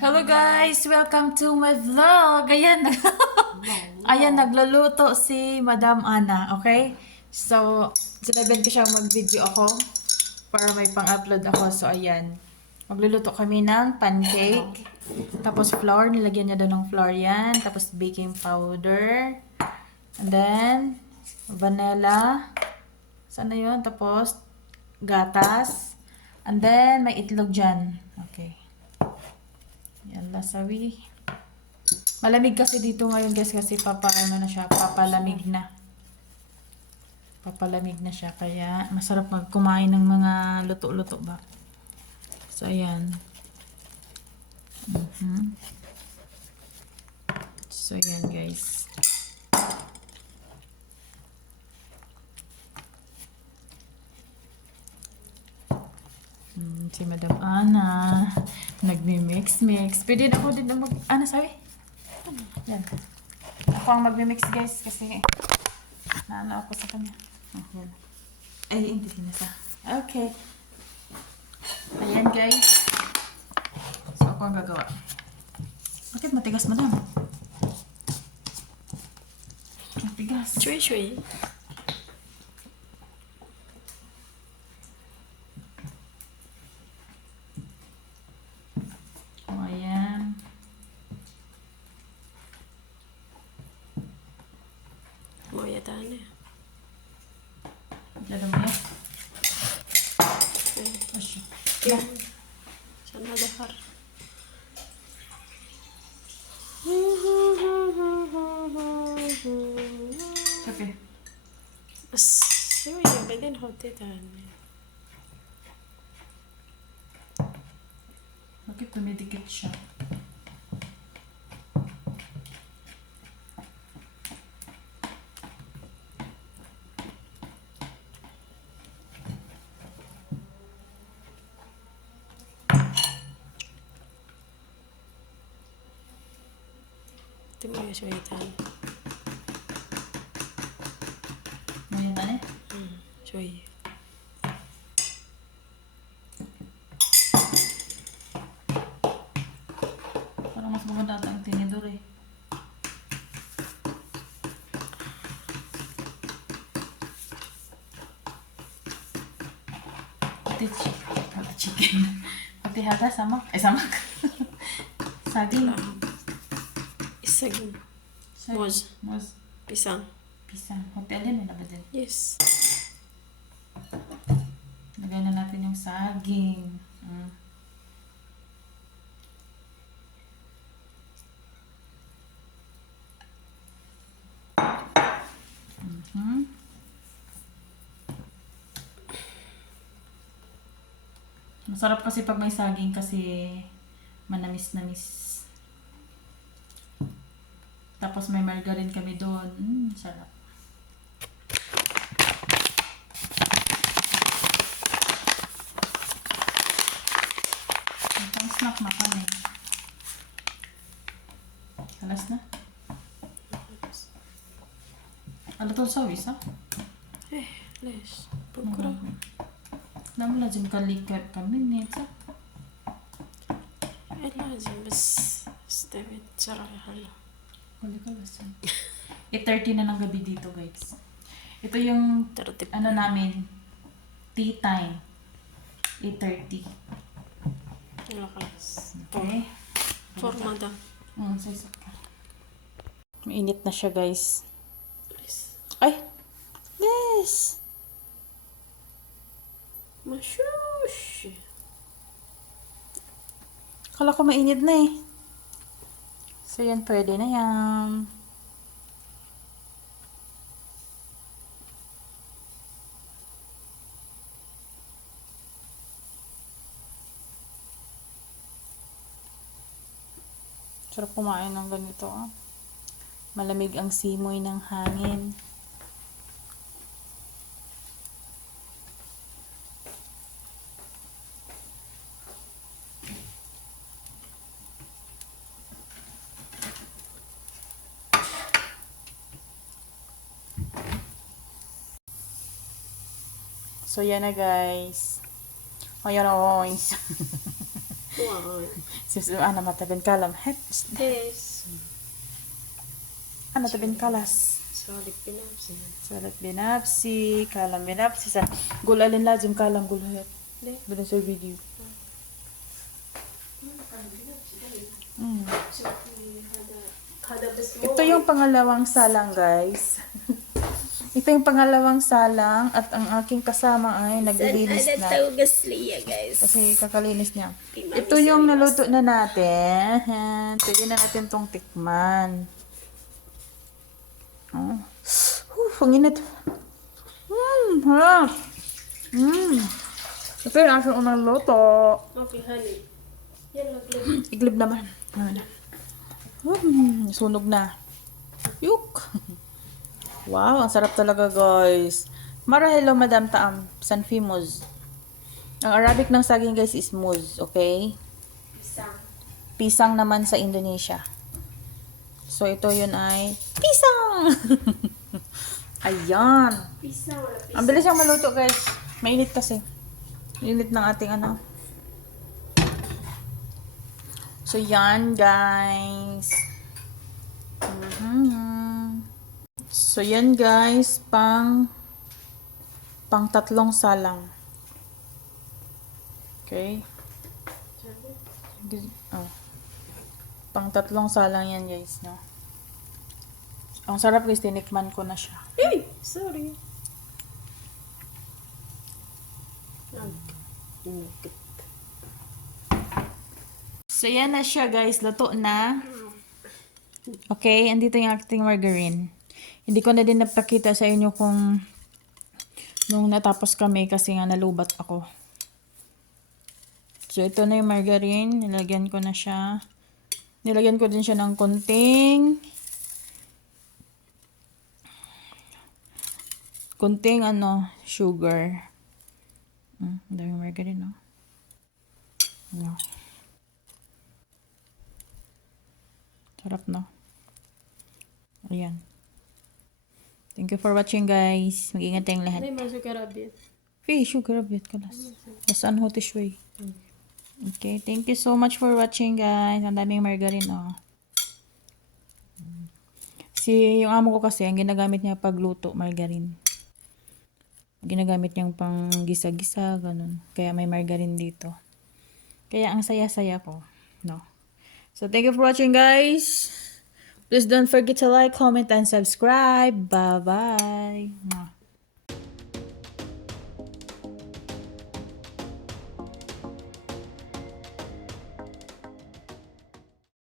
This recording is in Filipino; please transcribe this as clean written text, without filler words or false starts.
Hello guys! Welcome to my vlog! Ayan, ayan nagluluto si Madam Ana, okay? So, sinabihan ko siya mag-video ako para may pang-upload ako. So, ayan. Magluluto kami ng pancake. Tapos flour, nilagyan niya doon ng flour yan. Tapos baking powder. And then, vanilla. Sana yun? Tapos, gatas. And then, may itlog dyan. Okay. Yan, lasawi. Malamig kasi dito ngayon guys kasi ano na siya, papalamig na. Papalamig na siya kaya masarap magkumain ng mga luto-luto ba. So ayan. So ayan guys. Si Madam Ana nagmi-mix-mix. Pwede na ako din na ano sabi? Yan. Ako ang magmi-mix guys kasi naano ako sa kanya. Yan. Ay, hindi na sa. Okay. Ayan guys. So ako ang gagawa. Bakit matigas madam? Matigas. Shui. O ayan. Mau ya tane. Lalo mo yan. Asya. Yan. Sana dahar. Kape. Bas, shui ya بدين hote tane. Bakit tumidikit siya? Timo ya shui tane. Ngayon tane? Shui. Parang mas maganda ata ang tinidor eh. Pati chicken. Pati haga samak. Samak. Saging. Isagin. Saging. Moz. Moz. Pisang. Pisang. Hotel din, may labad din. Yes. Lagay na natin yung saging. Masarap kasi pag may saging kasi manamis-namis. Tapos may margarine kami doon. Sarap. Ang snack na pa eh. Alas na. Ano to sawis ha? Les. Pukura. Namun lazim kalikat kami nito. لازم بس استوت بسرعة هلا. Kalikalas. 8:30 na ng gabi dito guys. Ito yung ترتب. ano namin, tea time. 8:30. يلا خلاص. Okay? فورمة ده. Sisip ka. Mainit na siya guys. بس. Ay! Yes! مشوش. Kala ko mainit na eh. So yan, pwede na yan. Sarap kumain ng ganito ah. Malamig ang simoy ng hangin. So yan na guys. Ayan o. Sis, ana matabin kalam. Het. Yes. Ana tabin kalas. Sorry, pinapsin. Salat binapsi, kalam binapsi. Sa gulalin lazim kalam gulhat. Ne? Doon sa video. Mm. Ito yung pangalawang salang, guys. Ito yung pangalawang salang at ang aking kasama ay naglilinis na. Gasliya, guys. Kasi kakalinis niya. Ito yung naluto na natin. Pwede na natin tong tikman. Oh. Ang init. Harap. Ito yung aking unang luto. Okay, honey. Yan, maglagay. Iglib naman. Sunog na. Yuk. Wow, ang sarap talaga, guys. Mara hello, Madam Taam. Sanfimos. Ang Arabic ng saging, guys, is muz. Okay? Pisang. Pisang naman sa Indonesia. So, ito yun ay pisang! Ayan. Pisang, wala pisang. Ang bilis yung maluto, guys. Mainit kasi. Init ng ating ano. So, yan, guys. So, yan, guys. Pang tatlong salang. Okay? Oh. Pang tatlong salang yan, guys, no? Ang sarap, guys. Tinikman ko na siya. Hey! Sorry. So, yan na siya, guys. Luto na. Okay, andito yung ating margarine. Hindi ko na din napakita sa inyo kung nung natapos kami kasi nga nalubat ako. So, ito na yung margarine. Nilagyan ko na siya. Nilagyan ko din siya ng konting sugar. Ang daming margarine, no? No. Sarap, no? Ayan. Thank you for watching, guys. Mag-ingat tayong lahat. Hindi, masuk karabit. Sugar a bit, kalas. Asan ho way. Okay, thank you so much for watching, guys. Ang daming margarine, oh. Yung amo ko kasi, ang ginagamit niya pagluto, margarine. Ginagamit niyang pang gisa-gisa, ganun. Kaya may margarine dito. Kaya ang saya-saya ko, no? So, thank you for watching, guys. Please don't forget to like, comment, and subscribe. Bye-bye.